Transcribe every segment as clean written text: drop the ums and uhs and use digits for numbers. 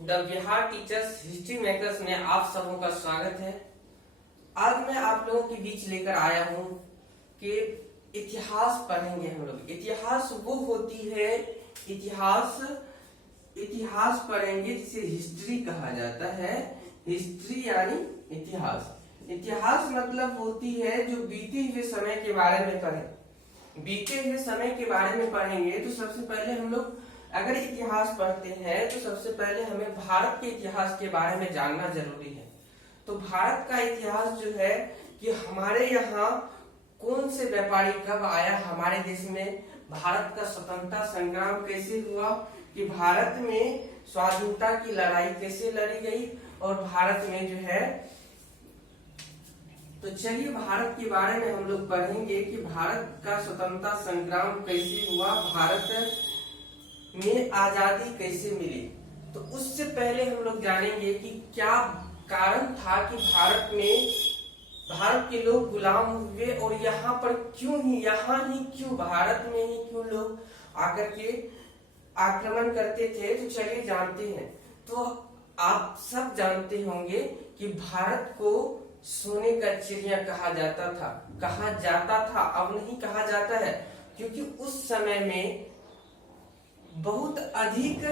The Bihar teachers history makers में आप सबों का स्वागत है। आज मैं आप लोगों के बीच लेकर आया हूँ कि इतिहास पढ़ेंगे हम लोग। इतिहास वो होती है, इतिहास पढ़ेंगे जिसे हिस्ट्री कहा जाता है। हिस्ट्री यानी इतिहास। इतिहास मतलब होती है जो बीते हुए समय के बारे में पढ़े। बीते हुए समय के बारे में पढ़ेंगे तो सबसे पहले हम लोग अगर इतिहास पढ़ते हैं तो सबसे पहले हमें भारत के इतिहास के बारे में जानना जरूरी है। तो भारत का इतिहास जो है कि हमारे यहाँ कौन से व्यापारी कब आया हमारे देश में, भारत का स्वतंत्रता संग्राम कैसे हुआ, कि भारत में स्वाधीनता की लड़ाई कैसे लड़ी गई, और भारत में जो है तो चलिए भारत के बारे में हम लोग पढ़ेंगे कि भारत का स्वतंत्रता संग्राम कैसे हुआ, भारत में आजादी कैसे मिली। तो उससे पहले हम लोग जानेंगे कि क्या कारण था कि भारत के लोग गुलाम हुए, और यहाँ पर क्यों भारत में ही क्यों लोग आकर के आक्रमण करते थे। तो चलिए जानते हैं। तो आप सब जानते होंगे कि भारत को सोने का चिड़िया कहा जाता था। अब नहीं कहा जाता है, क्योंकि उस समय में बहुत अधिक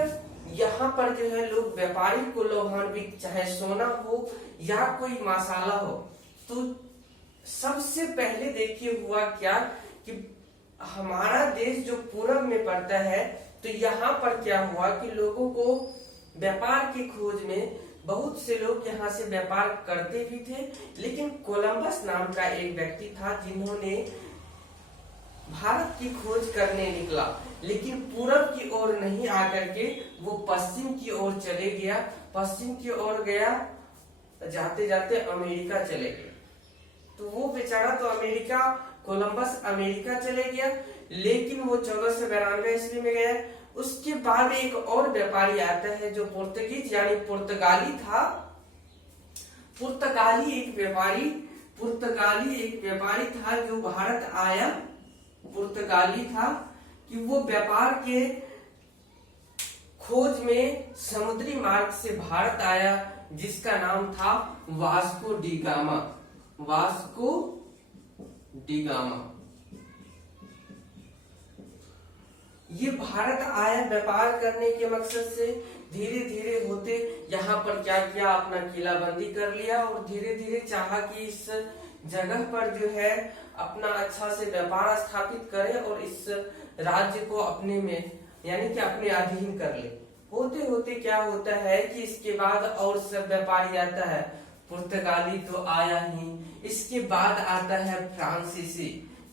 यहाँ पर जो है लोग व्यापारी को लोभान्वित, चाहे सोना हो या कोई मसाला हो। तो सबसे पहले देखिए हुआ क्या कि हमारा देश जो पूरब में पड़ता है, तो यहाँ पर क्या हुआ कि लोगों को व्यापार की खोज में बहुत से लोग यहाँ से व्यापार करते भी थे, लेकिन कोलंबस नाम का एक व्यक्ति था जिन्होंने भारत की खोज करने निकला, लेकिन पूरब की ओर नहीं आकर के वो पश्चिम की ओर चले गया। पश्चिम की ओर गया, जाते जाते अमेरिका चले गए। तो वो बेचारा तो कोलंबस अमेरिका चले गया, लेकिन वो 1492 ईस्वी में गया। उसके बाद एक और व्यापारी आता है जो पुर्तगीज यानी पुर्तगाली था। पुर्तगाली एक व्यापारी था जो भारत आया। पुर्तगाली था कि वो व्यापार के खोज में समुद्री मार्ग से भारत आया, जिसका नाम था वास्को डी गामा। ये भारत आया व्यापार करने के मकसद से। धीरे धीरे होते यहाँ पर क्या किया, अपना किलाबंदी कर लिया, और धीरे धीरे चाहा कि इस जगह पर जो है अपना अच्छा से व्यापार स्थापित करे और इस राज्य को अपने में यानी कि अपने अधीन कर ले। होते होते क्या होता है कि इसके बाद और सब व्यापारी आता है। पुर्तगाली तो आया ही, इसके बाद आता है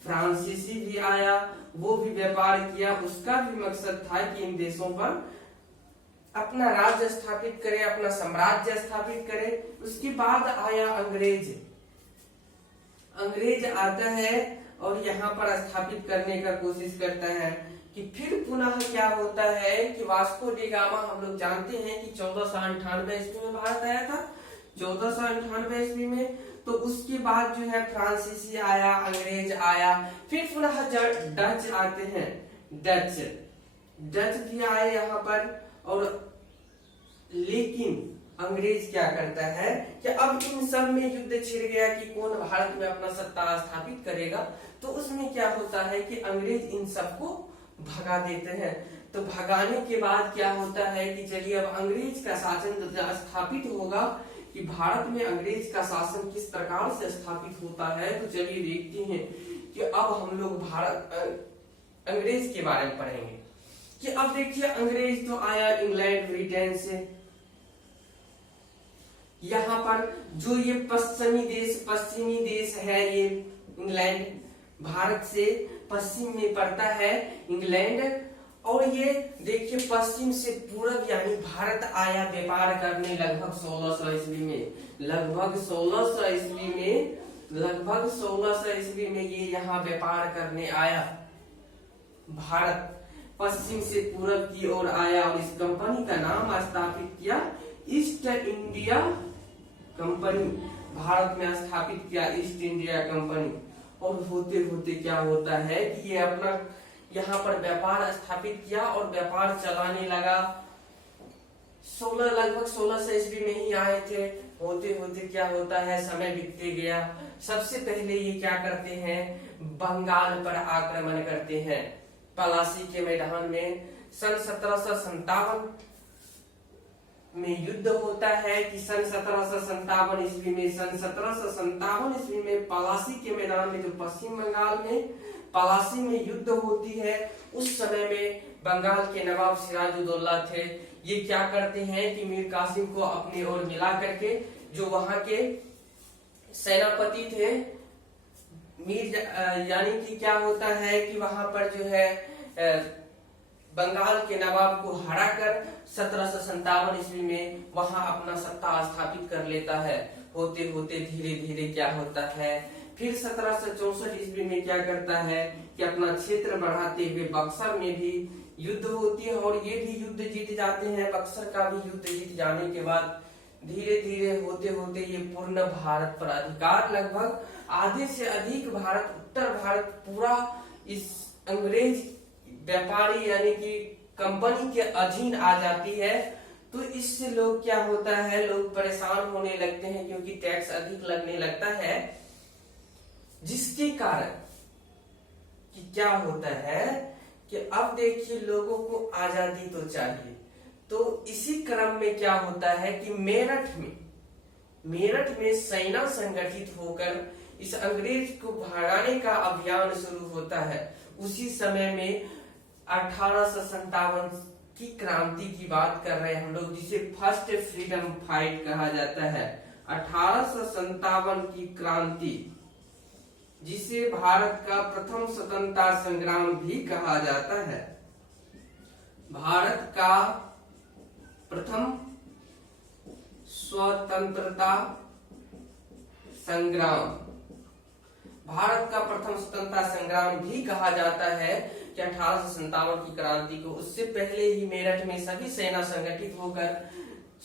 फ्रांसीसी भी आया, वो भी व्यापार किया। उसका भी मकसद था कि इन देशों पर अपना राज्य स्थापित करे, अपना साम्राज्य स्थापित करे। उसके बाद आया अंग्रेज आता है और यहाँ पर स्थापित करने का कोशिश करता है। कि फिर पुनः क्या होता है कि वास्को डी गामा हम लोग जानते हैं कि 1498 ईस्वी में भारत आया था। 1498 ईस्वी में तो उसके बाद जो है फ्रांसीसी आया, अंग्रेज आया, फिर पुनः डच आते हैं। डच भी आए यहाँ पर। और लेकिन अंग्रेज क्या करता है कि अब इन सब में युद्ध छिड़ गया कि कौन भारत में अपना सत्ता स्थापित करेगा। तो उसमें क्या होता है कि अंग्रेज इन सबको भगा देते हैं। तो भगाने के बाद क्या होता है कि चलिए अब अंग्रेज का शासन स्थापित होगा, कि भारत में अंग्रेज का शासन किस प्रकार से स्थापित होता है। तो चलिए देखते हैं कि अब हम लोग अंग्रेज के बारे में पढ़ेंगे। कि अब देखिए अंग्रेज तो आया इंग्लैंड ब्रिटेन से। यहाँ पर जो ये पश्चिमी देश है, ये इंग्लैंड भारत से पश्चिम में पड़ता है इंग्लैंड। और ये देखिए पश्चिम से पूरब यानी भारत आया व्यापार करने लगभग 1600 ईस्वी में ये यहाँ व्यापार करने आया। भारत पश्चिम से पूरब की ओर आया और इस कंपनी का नाम स्थापित किया ईस्ट इंडिया कंपनी। भारत में स्थापित किया ईस्ट इंडिया कंपनी। और होते होते क्या होता है कि ये अपना यहाँ पर व्यापार स्थापित किया और व्यापार चलाने लगा। लगभग 1600 ईस्वी में ही आए थे। होते होते क्या होता है, समय बीतते गया। सबसे पहले ये क्या करते हैं, बंगाल पर आक्रमण करते हैं। पलासी के मैदान में सन 1757 में युद्ध होता है कि सन 1757 ईस्वी में, सन 1757 ईस्वी में पलासी के मैदान में, जो पश्चिम बंगाल में पलासी में युद्ध होती है, उस समय में बंगाल के नवाब सिराजुद्दौला थे। ये क्या करते हैं कि मीर कासिम को अपनी ओर मिला करके, जो वहां के सेनापति थे यानी कि क्या होता है कि वहां पर जो है बंगाल के नवाब को हराकर 1757 ईस्वी में वहां अपना सत्ता स्थापित कर लेता है। होते होते धीरे धीरे क्या होता है, फिर 1764 ईस्वी में क्या करता है कि अपना क्षेत्र बढ़ाते हुए बक्सर में भी युद्ध होती है और ये भी युद्ध जीत जाते हैं। बक्सर का भी युद्ध जीत जाने के बाद धीरे धीरे होते होते ये पूर्ण भारत पर अधिकार, लगभग आधे से अधिक भारत, उत्तर भारत पूरा इस अंग्रेज व्यापारी यानी कि कंपनी के अधीन आ जाती है। तो इससे लोग क्या होता है, लोग परेशान होने लगते हैं क्योंकि टैक्स अधिक लगने लगता है, जिसके कारण कि क्या होता है कि अब देखिए लोगों को आजादी तो चाहिए। तो इसी क्रम में क्या होता है कि मेरठ में सेना संगठित होकर इस अंग्रेज को भगाने का अभियान शुरू होता है। उसी समय में 1857 की क्रांति की बात कर रहे हैं हम लोग, जिसे फर्स्ट फ्रीडम फाइट कहा जाता है। 1857 की क्रांति, जिसे भारत का प्रथम स्वतंत्रता संग्राम भी कहा जाता है। भारत का प्रथम स्वतंत्रता संग्राम, भारत का प्रथम स्वतंत्रता संग्राम भी कहा जाता है कि 1857 की क्रांति को। उससे पहले ही मेरठ में सभी सेना संगठित होकर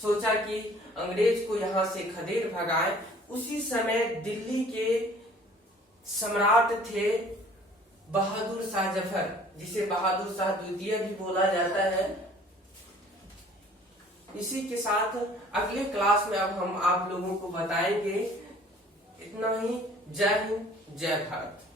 सोचा कि अंग्रेज को यहां से खदेड़ भगाए। उसी समय दिल्ली के सम्राट थे बहादुर शाह जफर, जिसे बहादुर शाह द्वितीय भी बोला जाता है। इसी के साथ अगले क्लास में अब हम आप लोगों को बताएंगे। इतना ही। जय हिंद, जय भारत।